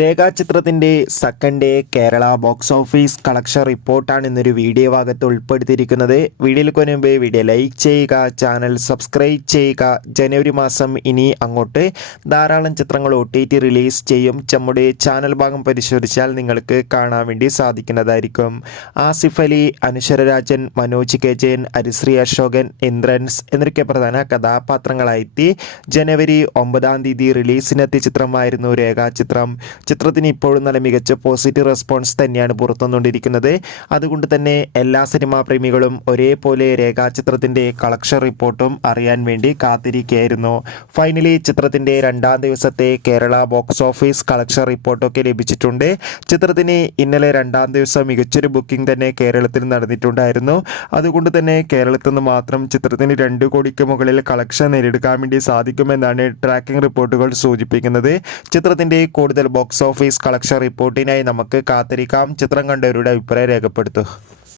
രേഖാചിത്രത്തിൻ്റെ second day Kerala box office collection റിപ്പോർട്ടാണ് ഇന്നൊരു video ഭാഗത്ത് ഉൾപ്പെടുത്തിയിരിക്കുന്നത്. വീഡിയോയിൽ മുൻപ് വീഡിയോ ലൈക്ക് ചെയ്യുക, ചാനൽ സബ്സ്ക്രൈബ് ചെയ്യുക. ജനുവരി മാസം ഇനി അങ്ങോട്ട് ധാരാളം ചിത്രങ്ങൾ OTT റിലീസ് ചെയ്യും. നമ്മുടെ ചാനൽ ഭാഗം പരിശോധിച്ചാൽ നിങ്ങൾക്ക് കാണാൻ വേണ്ടി സാധിക്കുന്നതായിരിക്കും. ആസിഫ് അലി, അനശ്വര രാജൻ, മനോജ് കെ ജയൻ, ഹരിശ്രീ അശോകൻ, ഇന്ദ്രൻസ് എന്നൊക്കെ പ്രധാന കഥാപാത്രങ്ങളായെത്തി ജനുവരി 9 റിലീസിനെത്തിയ ചിത്രമായിരുന്നു രേഖാചിത്രം. ചിത്രത്തിന് ഇപ്പോഴും നല്ല മികച്ച പോസിറ്റീവ് റെസ്പോൺസ് തന്നെയാണ് പുറത്തുവന്നുകൊണ്ടിരിക്കുന്നത്. അതുകൊണ്ട് തന്നെ എല്ലാ സിനിമാ പ്രേമികളും ഒരേപോലെ രേഖാചിത്രത്തിൻ്റെ കളക്ഷൻ റിപ്പോർട്ടും അറിയാൻ വേണ്ടി കാത്തിരിക്കുകയായിരുന്നു. ഫൈനലി ചിത്രത്തിൻ്റെ 2ാം ദിവസത്തെ കേരള ബോക്സ് ഓഫീസ് കളക്ഷൻ റിപ്പോർട്ടൊക്കെ ലഭിച്ചിട്ടുണ്ട്. ചിത്രത്തിന് ഇന്നലെ 2ാം ദിവസം മികച്ചൊരു ബുക്കിംഗ് തന്നെ കേരളത്തിൽ നടന്നിട്ടുണ്ടായിരുന്നു. അതുകൊണ്ട് തന്നെ കേരളത്തിൽ നിന്ന് മാത്രം ചിത്രത്തിന് 2 കോടിക്ക് മുകളിൽ കളക്ഷൻ നേടിയെടുക്കാൻ വേണ്ടി സാധിക്കുമെന്നാണ് ട്രാക്കിംഗ് റിപ്പോർട്ടുകൾ സൂചിപ്പിക്കുന്നത്. ചിത്രത്തിൻ്റെ കൂടുതൽ ബോക്സ് ഓഫീസ് കളക്ഷൻ റിപ്പോർട്ടിനായി നമുക്ക് കാത്തിരിക്കാം. ചിത്രം കണ്ടവരുടെ അഭിപ്രായം രേഖപ്പെടുത്തുക.